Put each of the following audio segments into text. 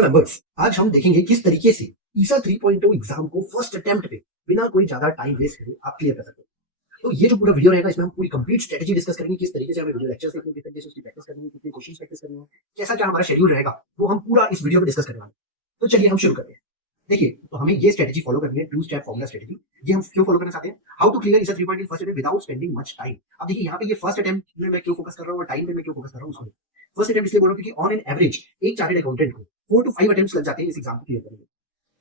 Hello members, आज हम देखेंगे किस तरीके से ईसा 3.0 एग्जाम को फर्स्ट अटेम्प्ट पे बिना कोई ज्यादा टाइम वेस्ट करे आप क्लियर कर सकते हैं। तो ये जो पूरा वीडियो रहेगा इसमें हम पूरी कंप्लीट स्ट्रेटजी डिस्कस करेंगे, किस तरीके से हमें वीडियो लेक्चर्स देखने हैं, किस तरीके से उसकी प्रैक्टिस करनी है, कितने क्वेश्चंस प्रैक्टिस करनी है, कैसा क्या हमारा शेड्यूल रहेगा, वो हम पूरा इस वीडियो में डिस्कस करने वाले हैं। तो चलिए हम शुरू करते हैं। देखिए, तो हमें ये स्ट्रेटजी फॉलो करनी है, टू स्टेप फॉर्मुला स्ट्रेटजी। ये हम क्यों फॉलो करना चाहते हैं? How to clear ISA 3.0 first attempt without spending much time. अब देखिए यहाँ पे ये फर्स्ट अटेम्प्ट में मैं क्यों फोकस कर रहा हूँ और टाइम पे मैं क्यों फोकस कर रहा हूँ उसमें। फर्स्ट अटेम्प्ट इसलिए बोल रहा हूँ क्योंकि ऑन एन एवरेज एक चार्टर्ड अकाउंटेंट को 4 to 5 अटेम्प्ट्स लग जाते हैं इस एग्जाम को क्लियर करने में।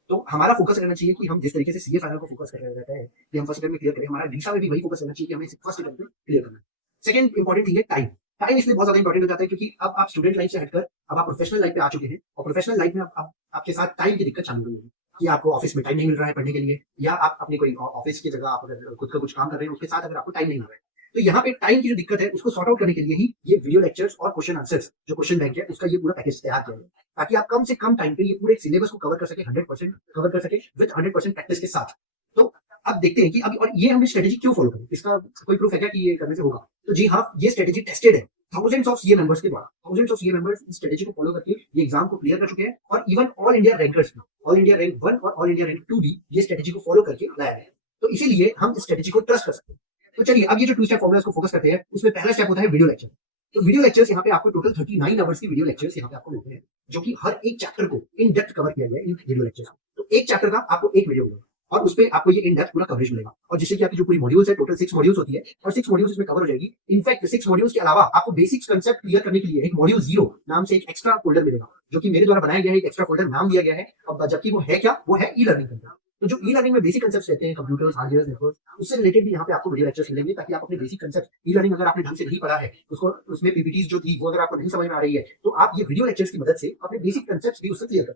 तो हमारा फोकस रहना चाहिए कि हम जिस तरीके से सीए फाइनल को फोकस कर रहे रहते हैं कि हम फर्स्ट अटेम्प्ट में क्लियर करें, हमारा वीसा में भी वही फोकस रहना चाहिए कि हमें फर्स्ट अटेम्प्ट में क्लियर करना है। सेकंड इंपॉर्टेंट थिंग है टाइम। टाइम इसलिए बहुत ज्यादा इंपॉर्टेंट हो जाता है क्योंकि अब आप स्टूडेंट लाइफ से हटकर अब आप प्रोफेशनल लाइफ पे आ चुके हैं और प्रोफेशनल लाइफ में अब आपके साथ टाइम की दिक्कत चालू होगी कि आपको ऑफिस में टाइम नहीं मिल रहा है पढ़ने के लिए, या आप अपने कोई ऑफिस की जगह आप अगर खुद का कुछ काम कर रहे हैं उसके साथ अगर आपको टाइम नहीं मिल रहा है, तो यहाँ पे टाइम की जो दिक्कत है उसको सॉर्ट आउट करने के लिए ही ये वीडियो लेक्चर्स और क्वेश्चन आंसर्स जो क्वेश्चन बैंक है उसका ये पूरा पैकेज तैयार किया है, ताकि आप कम से कम टाइम पे ये पूरे सिलेबस को कवर कर सके, 100% कवर कर सके विद 100% प्रैक्टिस के साथ। तो अब देखते हैं कि अभी और ये हम स्ट्रेटेजी क्यों फॉलो करें, इसका कोई प्रूफ है क्या कि ये करने से होगा? तो जी हाँ, ये स्ट्रेटेजी टेस्टेड है थाउजेंड्स ऑफ सीए मेंबर्स के द्वारा। थाउजेंड्स ऑफ सीए मेंबर्स इस स्ट्रेटेजी को फॉलो करके ये एग्जाम को क्लियर कर चुके हैं और इवन ऑल इंडिया रैंकर्स भी, ऑल इंडिया रैंक 1 और ऑल इंडिया रैंक 2 भी ये स्ट्रेटेजी को फॉलो करके लाया है। तो इसीलिए हम इस स्ट्रेटेजी को ट्रस्ट कर सकते हैं। तो चलिए अब ये जो टू स्टेप फॉर्मुला को फोकस करते हैं, उसमें पहला स्टेप होता है वीडियो लेक्चर। तो वीडियो लेक्चर्स यहाँ पे आपको टोटल 39 आवर्स की वीडियो लेक्चर्स यहाँ पे आपको मिलते हैं, जो कि हर एक चैप्टर को इन डेप्थ कवर किया गया है इन वीडियो लेक्चर्स। तो एक चैप्टर का आपको एक वीडियो मिलेगा और उसपे आपको ये इन डेप्थ पूरा कवरेज मिलेगा, और जिससे कि आपकी जो पूरी मॉड्यूल्स है, टोटल 6 मॉड्यूल्स होती है और 6 मॉड्यूल्स इसमें कवर हो जाएगी। इनफैक्ट 6 मॉड्यूल्स के अलावा आपको बेसिक्स कांसेप्ट क्लियर करने के लिए एक मॉड्यूल 0 नाम से एक एक्स्ट्रा फोल्डर मिलेगा, जो कि मेरे द्वारा बनाया गया है। एक एक्स्ट्रा फोल्डर नाम दिया गया है, और जबकि वो है क्या, वो है ई लर्निंग फोल्डर। तो जो ई लर्निंग में बेसिक कांसेप्ट्स रहते हैं, कंप्यूटर्स, हार्डवेयर, नेटवर्क, उससे रिलेटेड भी यहाँ पे आपको वीडियो लेक्चर्स मिलेंगे, ताकि आप अपने बेसिक कांसेप्ट ई लर्निंग अगर आपने ढंग से नहीं पढ़ा है उसको, उसमें पीपीटीज जो थी वो अगर आपको नहीं समझ में आ रही है, तो आप ये वीडियो लेक्चर्स की मदद से अपने बेसिक कांसेप्ट्स भी उससे क्लियर कर।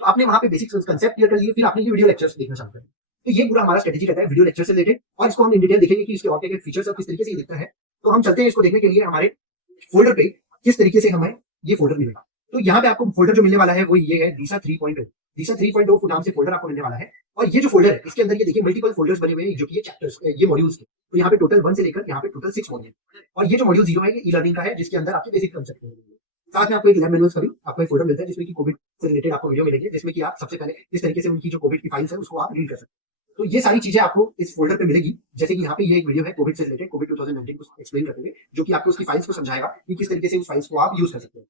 तो आपने वहां पे बेसिक कांसेप्ट क्लियर कर लिए, फिर आपने ये वीडियो लेक्चर्स देखना चालू करें। तो ये पूरा हमारा स्ट्रेटेजी रहता है वीडियो लेक्चर से रिलेटेड, और इसको हम इन डिटेल देखेंगे कि इसके और क्या फीचर्स और किस तरीके से ये दिखता है। तो हम चलते हैं इसको देखने के लिए हमारे फोल्डर पे, किस तरीके से हमें ये फोल्डर मिलेगा। तो यहाँ पे आपको फोल्डर जो मिलने वाला है वो ये है, दिशा 3.0। दिशा 3.0 नाम से फोल्डर आपको मिलने वाला है, और ये जो फोल्डर है इसके अंदर ये देखिए मल्टीपल फोल्डर्स बने हुए हैं, जो कि ये चैप्टर्स, ये मॉड्यूल्स के। तो यहाँ पे टोटल 1 से लेकर यहाँ पे टोटल 6 मॉड्यूल, और ये जो मॉड्यूल 0 है ये ई लर्निंग का है, जिसके अंदर आपके बेसिक कांसेप्ट मिलेंगे। साथ में आपको एक लैब मैनुअल्स का भी आपको एक फोल्डर मिलता है, जिसमें कि कोविड से रिलेटेड आपको वीडियो मिलेंगे, जिसमें कि आप सबसे पहले किस तरीके से उनकी जो कोविड की फाइल्स है उसको आप रीड कर सकते हैं। तो ये सारी चीजें आपको इस फोल्डर पे मिलेगी। जैसे कि यहाँ पे ये एक वीडियो है कोविड से रिलेटेड, कोविड 2019 को एक्सप्लेन करते हुए, जो कि आपको उसकी फाइल्स को समझाएगा कि किस तरीके से उस फाइल्स को आप यूज कर सकते हैं।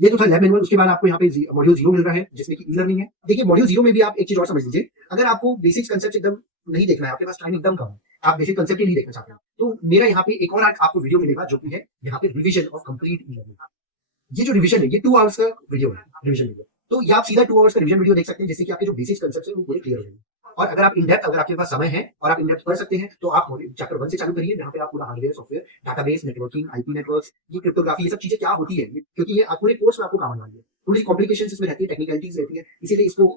ये तो था लैब मैनुअल। उसके बाद आपको यहाँ पे मॉड्यूल 0 मिल रहा है, जिसमें कि ई लर्निंग है। देखिए मॉड्यूल 0 में भी आप एक चीज और समझ लीजिए, अगर आपको बेसिक कांसेप्ट एकदम नहीं देखना है, आपके पास टाइम एकदम कम है, आप बेसिक कांसेप्ट ही नहीं देखना चाहते हैं, तो मेरा यहाँ पे एक और आपको वीडियो मिलेगा, जो कि है यहाँ पे revision of complete e learning. ये जो रिवीजन है ये 2 आवर्स का वीडियो है, रिवीजन वीडियो। तो ये आप सीधा 2 आवर्स का रिवीजन वीडियो देख सकते हैं, जिससे कि आपके जो बेसिक कांसेप्ट्स हैं वो पूरे क्लियर हो जाएंगे। और अगर आप इन डेप्थ, अगर आपके पास समय है और आप इन डेप्थ पढ़ सकते हैं, तो आप चैप्टर 1 से चालू करिए, जहाँ पे आप पूरा hardware, software, database, networking, IP networks, ये क्रिप्टोग्राफी, ये सब चीजें क्या होती है, क्योंकि ये पूरे कोर्स में आपको काम आने वाली है। थोड़ी कॉम्प्लिकेशंस इसमें रहती है, टेक्निकलिटीज रहती है, इसीलिए इसको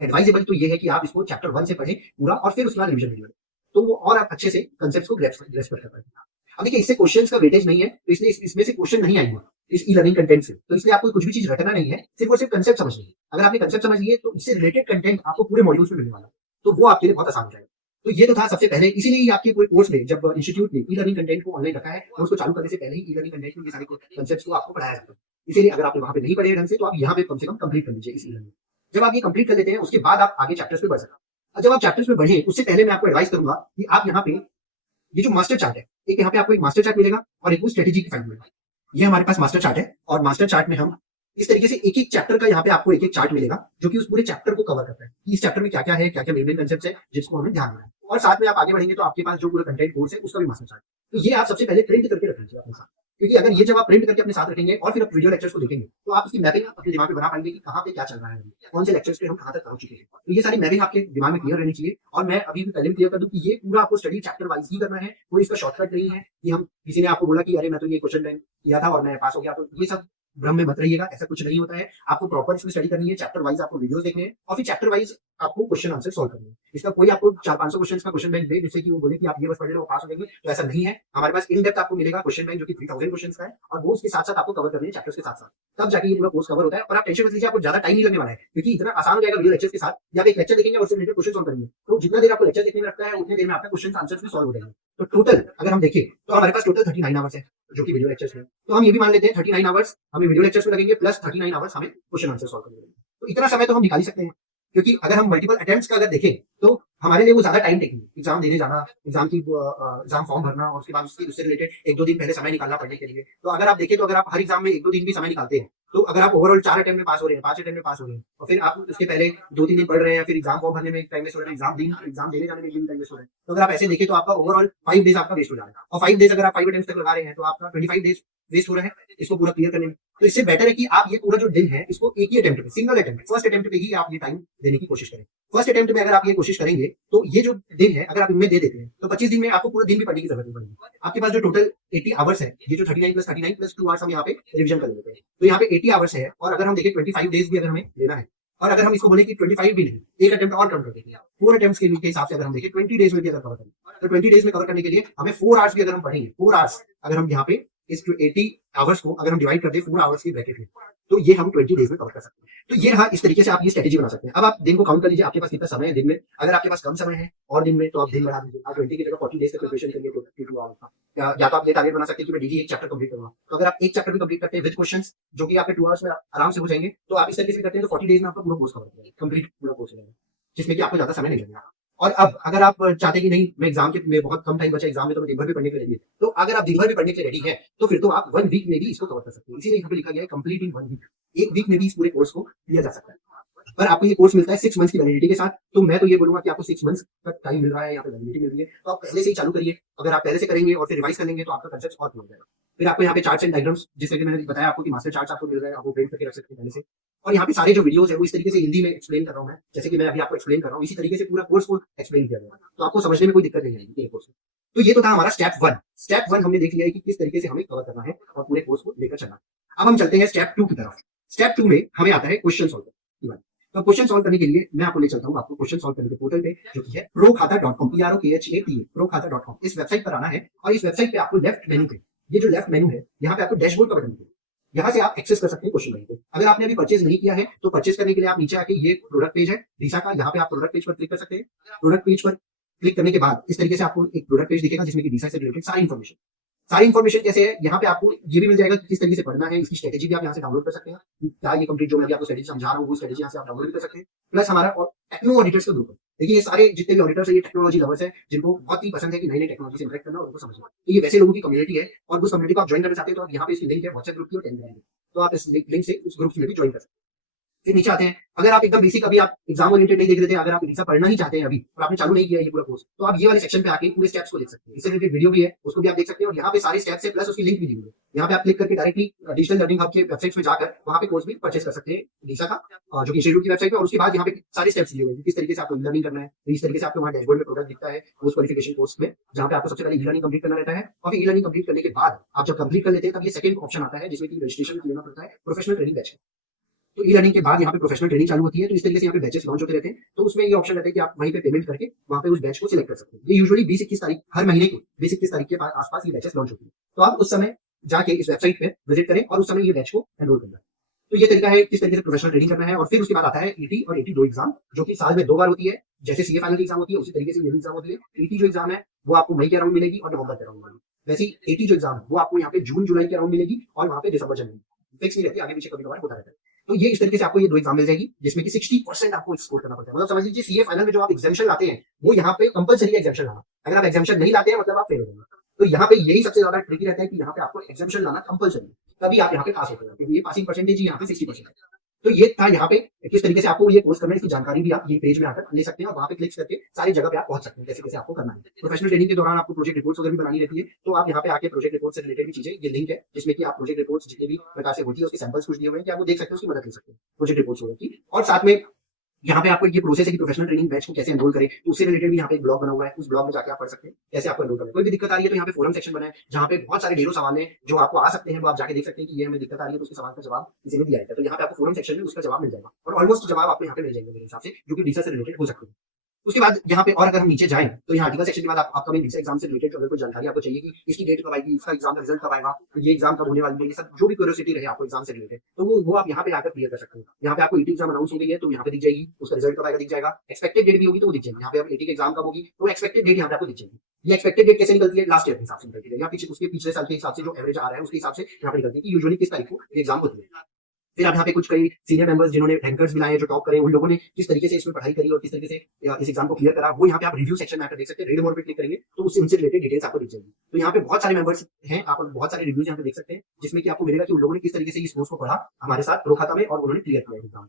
एडवाइजेबल तो ये है कि आप इसको चैप्टर 1 से पढ़ें पूरा, और फिर उसके बाद रिवीजन वीडियो, तो वो और आप अच्छे से कांसेप्ट्स को ग्रैस्प कर पाएंगे। अब देखिए इससे क्वेश्चंस का वेटेज नहीं है, तो इसलिए इसमें से क्वेश्चन नहीं आएंगे इस ई लर्निंग कंटेंट से, तो इसलिए आपको कुछ भी चीज रटना नहीं है, सिर्फ और सिर्फ कंसेप्ट समझनी है। अगर आपने कंसेप्ट समझ लिए तो इससे रिलेटेड कंटेंट आपको पूरे मॉड्यूल्स में मिलने वाला है, तो वो आपके लिए बहुत आसान हो जाएगा। तो ये तो था सबसे पहले, इसीलिए ही आपके कोई कोर्स में, जब इंस्टीट्यूट ने ई लर्निंग कंटेंट को ऑनलाइन रखा है, तो उसको चालू करने से पहले ही ई लर्निंग कंटेंट में ये सारे कंसेप्ट्स को आपको पढ़ाया जाता है। इसीलिए अगर आपने वहां पे नहीं पढ़े ढंग से, तो आप यहाँ पे कम से कम कंप्लीट कर लीजिए इस ई लर्निंग। जब आप ये कंप्लीट कर लेते हैं, उसके बाद आप आगे चैप्टर्स पे बढ़ सकते हैं। जब आप चैप्टर्स में बढ़े, उससे पहले मैं आपको एडवाइस करूंगा कि आप यहाँ पे ये जो मास्टर चार्ट है, एक यहाँ पे आपको एक मास्टर चार्ट मिलेगा और एक वो स्ट्रेटेजी की फाइल मिलेगा। ये हमारे पास मास्टर चार्ट है, और मास्टर चार्ट में हम इस तरीके से एक एक चैप्टर का यहाँ पे आपको एक एक चार्ट मिलेगा, जो कि उस पूरे चैप्टर को कवर करता है कि इस चैप्टर में क्या क्या है, क्या क्या मेन कंसेप्ट है जिसको हमें ध्यान देना है। और साथ में आप आगे बढ़ेंगे तो आपके पास जो पूरा कंटेंट कोर्स है उसका भी मास्टर चार्ट। तो ये आप सबसे पहले प्रिंट करके रख लीजिए अपने साथ, क्योंकि अगर ये जब आप प्रिंट करके अपने साथ रखेंगे और फिर आप वीडियो लेक्चर्स को देखेंगे, तो आप उसकी मैपिंग अपने दिमाग में बना पाएंगे कि कहाँ पे क्या चल रहा है, कौन से लेक्चर्स पे हम कहाँ तक पहुंच चुके हैं। तो ये सारी मैपिंग आपके दिमाग में क्लियर रहनी चाहिए। और मैं अभी भी पहले भी क्लियर कर दूं कि ये पूरा आपको स्टडी चैप्टर वाइज ही करना है, कोई इसका शॉर्टकट नहीं है कि हम किसी ने आपको बोला कि अरे मैं तो ये क्वेश्चन बैंक किया था और मैं पास हो गया, तो ये सब भ्रम में मत रहिएगा, ऐसा कुछ नहीं होता है। आपको प्रॉपर इसमें स्टडी करनी है, चैप्टर वाइज आपको वीडियोस देखने हैं, और फिर चैप्टर वाइज आपको क्वेश्चन आंसर सॉल्व करने हैं। इसका कोई आपको 400-500 क्वेश्चंस का क्वेश्चन बैंक दे, जिससे कि वो बोले कि आप ये बस पढ़ लो पास हो जाएंगे, तो ऐसा नहीं है। हमारे पास इन डेप्थ आपको मिलेगा क्वेश्चन बैंक, जो कि 3000 क्वेश्चंस का है, और वो उसके साथ साथ आपको कवर करने हैं चैप्टर्स के साथ साथ, तब जाके ये पूरा कोर्स कवर होता है। और आप टेंशन मत लीजिए, आपको ज्यादा टाइम नहीं लगने वाला है, क्योंकि इतना आसान हो जाएगा वीडियो लेक्चर्स के साथ। या आप एक लेक्चर देखेंगे और उससे रिलेटेड क्वेश्चन सॉल्व करेंगे, तो जितना देर आपको लेक्चर देखने में लगता है उतनी देर में आपका क्वेश्चन आंसर्स भी सॉल्व हो जाएंगे। तो टोटल अगर हम देखें तो हमारे पास टोटल 39 आवर्स है, जो कि वीडियो लेक्चर्स में। तो हम ये भी मान लेते हैं 39 आवर्स हमें वीडियो लेक्चर्स में लगेंगे, प्लस 39 आवर्स हमें क्वेश्चन आंसर सॉल्व करने लगेंगे। तो इतना समय तो हम निकाल ही सकते हैं, क्योंकि अगर हम मल्टीपल अटेम्प्ट्स का अगर देखें तो हमारे लिए वो ज्यादा टाइम टेकिंग है। एग्जाम देने जाना, एग्जाम फॉर्म भरना और उसके बाद उससे रिलेटेड एक दो दिन पहले समय निकालना पढ़ने के लिए। तो अगर आप देखें तो अगर आप हर एग्जाम में एक दो दिन भी समय निकालते हैं, तो अगर आप ओवरऑल 4 अटेम्प्ट में पास हो रहे हैं, 5 अटेम्प्ट में पास हो रहे हैं, और फिर आप उसके पहले 2-3 दिन पढ़ रहे हैं, फिर एग्जाम फॉर्म भरने में टाइम वेस्ट हो रहा है, एग्जाम देने जाने में 1 दिन टाइम वेस्ट हो रहा है, तो अगर आप ऐसे देखें तो आपका ओवरऑल 5 डेज आपका वेस्ट हो जा रहा है। और 5 डेज अगर आप 5 अटेम्प्ट तक लगा रहे हैं तो आपका 25 डेज वेस्ट हो रहा है इसको पूरा क्लियर करने में। तो इससे बेटर है कि आप ये पूरा जो दिन है इसको एक ही अटेम्प्ट में, सिंगल अटेम्प्ट, फर्स्ट अटेम्प्ट पे ही आप ये टाइम देने की कोशिश करें। फर्स्ट अटेम्प्ट में अगर आप ये कोशिश करेंगे तो ये जो दिन है अगर आप इनमें दे देते हैं तो 25 दिन में आपको पूरा दिन भी पढ़ने की जरूरत नहीं पड़ेगी। आपके पास जो टोटल 80 आवर्स है, ये जो 39 + 2 आवर्स हम यहाँ पे रिविजन कर लेते हैं, तो यहाँ पे 80 आवर्स है। और अगर हम देखें 25 डेज भी अगर हमें लेना है, और अगर हम इसको बोले कि 25 भी नहीं, एक अटेम्प्ट और कम कर देते हैं, 4 अटेम्प्ट्स के हिसाब से अगर हम देखें 20 डेज में भी अगर कवर करें, तो 20 डेज में कवर करने के लिए हमें 4 आवर्स भी अगर हम पढ़ेंगे, 4 आवर्स अगर हम यहाँ पे इस 80 आवर्स को अगर हम डिवाइड कर दे 4 आवर्स की ब्रैकेट में, तो ये हम 20 डेज में कवर कर सकते हैं। तो ये रहा, इस तरीके से आप ये स्ट्रेटेजी बना सकते हैं। अब आप दिन को काउंट कर लीजिए, आपके पास कितना समय है दिन में। अगर आपके पास कम समय है और दिन में, तो आप दिन बढ़ा दीजिए। आप 20 की जगह 40 डेज तक प्रिपरेशन करिए, 22 आवर्स का। या तो आप ये टारगेट बना सकते हैं कि मैं डेली एक चैप्टर कंप्लीट करूंगा। तो अगर आप एक चैप्टर भी कंप्लीट करते हैं विद क्वेश्चंस, जो कि आपके 2 आवर्स में आराम से हो जाएंगे, तो आप इस तरीके से करते हैं तो 40 डेज में आपका पूरा कोर्स कवर हो जाएगा, कंप्लीट पूरा कोर्स हो जाएगा, जिसमें कि आपको ज्यादा समय नहीं लगेगा। और अब अगर आप चाहते हैं कि नहीं, मैं एग्जाम के में बहुत कम टाइम बचा एग्जाम में, तो मैं दिन भर भी पढ़ने के लिए रेडी है, तो अगर आप दिन भर भी पढ़ने के लिए रेडी है तो फिर तो आप 1 वीक में भी इसको कवर कर सकते हैं। इसीलिए यहाँ पे लिखा गया है कंप्लीट इन 1 वीक। एक वीक में भी इस पूरे कोर्स को किया जा सकता है। पर आपको ये कोर्स मिलता है 6 मंथ्स की वैलिडिटी के साथ। तो मैं तो ये बोलूंगा कि आपको 6 मंथ्स तक टाइम मिल रहा है, यहाँ पे वैलिडिटी मिल रही है, तो आप पहले से ही चालू करिए। अगर आप पहले से करेंगे और फिर रिवाइज कर लेंगे तो आपका कंसेप्ट और क्लियर हो जाएगा। फिर आपको यहाँ पे चार्ट्स एंड डायग्राम्स, जैसे कि मैंने बताया आपको कि मास्टर चार्ट्स आपको मिल रहा है, आप वो प्रिंट करके रख सकते हैं पहले से। और यहाँ पे सारे जो वीडियोस है वो इस तरीके से हिंदी में एक्सप्लेन कर रहा हूँ मैं, जैसे कि मैं अभी आपको एक्सप्लेन कर रहा हूँ, इसी तरीके से पूरा कोर्स को एक्सप्लेन किया गया है, तो आपको समझने में कोई दिक्कत नहीं आएगी ये कोर्स। तो ये तो था हमारा स्टेप 1। स्टेप 1 हमने देख लिया है कि किस तरीके से हमें कवर करना है और पूरे कोर्स को लेकर चलना है। अब हम चलते हैं स्टेप 2 की तरफ। स्टेप 2 में हमें आता है क्वेश्चन सॉल्व करना। तो क्वेश्चन सॉल्व करने के लिए मैं आपको ले चलता हूँ आपको क्वेश्चन सॉल्व करने के पोर्टल पे, जो कि है prokhata.com, prokhata.com। इस वेबसाइट पर आना है और इस वेबसाइट पे आपको लेफ्ट मेनू पे, ये जो लेफ्ट मेनू है, यहाँ पे आपको डैशबोर्ड का बटन मिलेगा। यहाँ से आप एक्सेस कर सकते हैं क्वेश्चन बैंक को। अगर आपने अभी परचेज नहीं किया है तो परचेज करने के लिए आप नीचे आके, ये प्रोडक्ट पेज है दिशा का, यहाँ पे आप प्रोडक्ट पेज पर क्लिक कर सकते हैं। प्रोडक्ट पेज पर क्लिक करने के बाद इस तरीके से आपको एक प्रोडक्ट पेज दिखेगा, जिसमें कि दिशा से रिलेटेड सारी इन्फॉर्मेशन कैसे है, यहाँ पे आपको ये भी मिल जाएगा कि किस तरीके से पढ़ना है। इसकी स्ट्रेटेजी भी आप यहाँ से डाउनलोड कर सकते हैं। क्या ये कंप्लीट जो मैं आपको स्ट्रेटेजी समझा रहा हूँ, वो स्ट्रेटेजी यहाँ से आप डाउनलोड कर सकते हैं। प्लस हमारा और टेक्नो ऑडिटर्स का ग्रुप है। देखिए, ये सारे जितने भी ऑडिटर्स है, ये टेक्नोलॉजी लवर्स है, जिनको बहुत ही पसंद है कि नई नई टेक्नोलॉजी से इंटरेक्ट करना और उनको समझना। तो ये वैसे लोगों की कम्युनिटी है, और उस कम्युनिटी को आप ज्वाइन करना चाहते हैं तो आप यहाँ पे इसकी लिंक है व्हाट्सएप ग्रुप की और टेलीग्राम की, तो आप इस लिंक से उस ग्रुप में भी ज्वाइन कर सकते हैं। फिर नीचे आते हैं, अगर आप एकदम बेसिक, अभी आप एग्जाम ओरिएंटेड नहीं देख रहे थे, अगर आप एग्जाम पढ़ना ही चाहते हैं अभी और आपने चालू नहीं किया ये पूरा कोर्स, तो आप ये वाले सेक्शन पे आके पूरे स्टेप्स को देख सकते हैं। इससे रिलेटेड वीडियो भी है, उसको भी आप देख सकते हैं, और यहाँ पे सारे स्टेप्स है, प्लस उसकी लिंक भी दी हुई है। यहाँ पे आप क्लिक करके डायरेक्टली डिजिटल लर्निंग हब के वेबसाइट में जाकर वहाँ पे कोर्स भी परचेस कर सकते हैं दिशा का, जो कि इंस्टीट्यूट की वेबसाइट है। और उसके बाद यहाँ पे सारे स्टेप्स दिए हुए हैं, किस तरीके से आपको लर्निंग करना है। तो इस तरीके से आपको वहाँ डैशबोर्ड में प्रोडक्ट दिखता है पोस्ट क्वालिफिकेशन कोर्स में, जहाँ पे आपको सबसे पहले ई लर्निंग कंप्लीट करना रहता है। और फिर ई लर्निंग कंप्लीट करने के बाद आप जब कंप्लीट कर लेते हैं, तब ये सेकंड ऑप्शन आता है, जिसमें कि रजिस्ट्रेशन लेना पड़ता है प्रोफेशनल ट्रेनिंग बैच। तो ई लर्निंग के बाद यहाँ पे प्रोफेशनल ट्रेनिंग चालू होती है। तो इस तरीके से यहाँ पे बैचेस लॉन्च होते रहते हैं। तो उसमें ये ऑप्शन रहता है कि आप वहीं पे पेमेंट करके वहाँ पे उस बैच को सिलेक्ट कर सकते हैं। ये यूजुअली 20-21 तारीख, हर महीने की 20-21 तारीख के आसपास ये बैचेस लॉन्च होती है। तो आप उस समय जाके इस वेबसाइट पे विजिट करें और उस समय ये बैच को एनरोल करना है। तो ये तरीका है किस तरीके से प्रोफेशनल ट्रेनिंग करना है। और फिर उसके बाद आता है ईटी और ईटी 2 एग्जाम, जो कि साल में 2 बार होती है। जैसे सीए फाइनल की एग्जाम होती है, उसी तरीके से ये भी एग्जाम होती है। ईटी जो एग्जाम है वो आपको मई के अराउंड मिलेगी और नवंबर के अराउंड मिलेगी। वैसे ईटी जो एग्जाम है वो आपको यहाँ पे जून जुलाई के अराउंड मिलेगी, और वहाँ पे दिसंबर जनवरी, फिक्स नहीं रहती, आगे पीछे कभी कभार होता रहता है। तो ये इस तरीके से आपको ये 2 एग्जाम मिल जाएगी, जिसमें कि 60% आपको स्कोर करना पड़ता है। मतलब समझ लीजिए सीए फाइनल में जो आप एग्जामिशन लाते हैं, वो यहाँ पे कंपलसरी है एग्जामिशन लाना। अगर आप एग्जामिशन नहीं लाते हैं, मतलब आप फेल हो जाएंगे। तो यहाँ पे यही सबसे ज्यादा ट्रिकी रहता है कि यहाँ पे आपको एग्जामिशन लाना कंपलसरी है, तभी आप यहाँ पे पास होते हैं, क्योंकि ये पासिंग परसेंटेज ही यहाँ पे 60% है। तो ये था यहाँ पे किस तरीके से आपको ये कोर्स करना है, इसकी जानकारी भी आप ये पेज में आकर ले सकते हैं, और वहाँ पे क्लिक करके सारी जगह पे आप पहुंच सकते हैं कैसे कैसे आपको करना है। प्रोफेशनल ट्रेनिंग के दौरान आपको प्रोजेक्ट रिपोर्ट्स वगैरह भी बनानी रहती है, तो आप यहाँ पे आके प्रोजेक्ट रिपोर्ट से रिलेटेड भी चीजें, ये लिंक है जिसमें कि आप प्रोजेक्ट रिपोर्ट्स जितने भी प्रकार से होती है उसके सैंपल्स कुछ दिए हुए हैं कि आप वो देख सकते हैं, उसकी मदद ले सकते हैं प्रोजेक्ट रिपोर्ट्स वगैरह की। और साथ में यहाँ पे आपको ये प्रोसेस है कि प्रोफेशनल ट्रेनिंग बैच को कैसे एनरोल करें, तो उससे रिलेटेड भी यहाँ पे एक ब्लॉग बना हुआ है, उस ब्लॉग में जाके आप पढ़ सकते हैं कैसे आपको एनरोल करें। कोई भी दिक्कत आ रही है तो यहाँ पे फोरम सेक्शन बना है, जहाँ पे बहुत सारे ढेरों सवाल हैं जो आपको आ सकते हैं, वो आप जाके देख सकते हैं कि ये हमें दिक्कत आ रही है, तो उसके सवाल का जवाब इसी में दिया है। तो यहाँ पे आपको फोरम सेक्शन में उसका जवाब मिल जाएगा, और ऑलमोस्ट जवाब आपको यहाँ पे मिल जाएंगे मेरे हिसाब से, जो कि डीसा से रिलेटेड हो सकते हैं। उसके बाद यहाँ पे और अगर हम नीचे जाएं तो यहाँ आर्टिकल सेक्शन के बाद आपका डीसा एग्जाम से रिलेटेड अगर कोई जानकारी आपको चाहिए कि इसकी डेट कब आएगी, इसका एग्जाम का रिजल्ट कब आएगा, तो ये एग्जाम कब होने वाली है, ये सब जो भी क्यूरियोसिटी रहे आपको एग्जाम से रिलेटेड, तो वो आप यहाँ पे आकर क्लियर कर सकते हैं। यहाँ पे आपको ईटी एग्जाम अनाउंस हो गई है तो यहाँ पे दिख जाएगी, उसका रिजल्ट कब आएगा दिख जाएगा, एक्सपेक्टेड डेट भी होगी तो वो दिख जाएगी। यहाँ पे ईटी के एग्जाम कब होगी तो एक्सपेक्टेड डेट यहाँ पे आपको दिख जाएगी। ये एक्सपेक्टेड डेट कैसे निकलती है, लास्ट ईयर के हिसाब से निकलती है, या पीछे उसके पिछले साल के हिसाब से जो एवरेज आ रहा है उसके हिसाब से यहाँ पे निकलती है कि यूजुअली किस तारीख को एग्जाम होती है। फिर आप यहाँ पे कुछ कई सीनियर मेंबर्स जिन्होंने रैंकर्स भी लाए हैं, जो टॉप करे, उन लोगों ने किस तरीके से इसमें पढ़ाई करी और किस तरीके से इस एग्जाम को क्लियर करा, वो यहाँ पे आप रिव्यू सेक्शन में आकर देख सकते हैं। रीड मोर पे क्लिक करेंगे तो उससे उनसे रिलेटेड डिटेल्स आपको दिख जाएगी। तो यहाँ पे बहुत सारे मेंबर्स हैं, आप बहुत सारे रिव्यूज यहाँ पे देख सकते हैं, जिसमें कि आपको मिलेगा कि उन लोगों ने किस तरीके से इस कोर्स को पढ़ा हमारे साथ प्रो खाता में और उन्होंने क्लियर किया एग्जाम।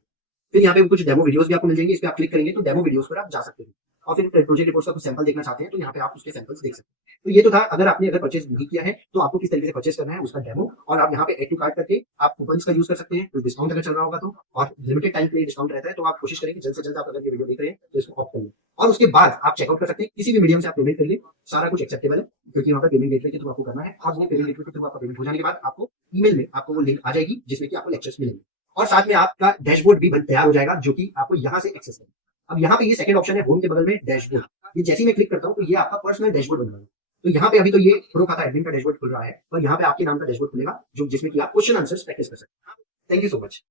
फिर यहाँ पे कुछ डेमो वीडियोस भी आपको मिल जाएंगे, इस पे आप क्लिक करेंगे तो डेमो वीडियोस पर आप जा सकते हैं। और फिर प्रोजेक्ट रिपोर्ट्स का कुछ सैंपल देखना चाहते हैं तो यहाँ पे आप उसके सैंपल्स देख सकते हैं। तो ये तो था, अगर परचेज नहीं किया है तो आपको किस तरीके से परचेज करना है उसका डेमो, और आप यहाँ पे एड टू कार्ट करके आप कूपन्स का यूज कर सकते हैं, तो डिस्काउंट अगर चल रहा होगा तो, और लिमिटेड टाइम के लिए डिस्काउंट रहता है, तो आप कोशिश करेंगे जल्द से जल्द आप अगर ये वीडियो देख रहे हैं तो इसको ऑप्ट करिए। और उसके बाद आप चेकआउट कर सकते हैं, किसी भी मीडियम से आप पेमेंट करिए, सारा कुछ एक्सेप्टेबल है, क्योंकि वहाँ पे पेमेंट गेटवे के थ्रू आपको करना है। और वो पेमेंट गेटवे के थ्रू आपका पेमेंट हो जाने के बाद आपको ईमेल में आपको वो लिंक आ जाएगी जिसमें कि आपको लेक्चर्स मिलेंगे, और साथ में आपका डैशबोर्ड भी तैयार हो जाएगा, जो कि आपको यहाँ से एक्सेस करना है। अब यहाँ पे ये सेकंड ऑप्शन है, होम के बगल में डैशबोर्ड, ये जैसे ही मैं क्लिक करता हूँ तो ये आपका पर्सनल डैशबोर्ड बन रहा है। तो यहाँ पे अभी तो ये प्रो खाता एडमिन का डैशबोर्ड खुल रहा है, पर यहाँ पे आपके नाम का डैशबोर्ड खुलेगा, जो जिसमें कि आप क्वेश्चन आंसर्स प्रैक्टिस कर सकते हैं। Thank you so much.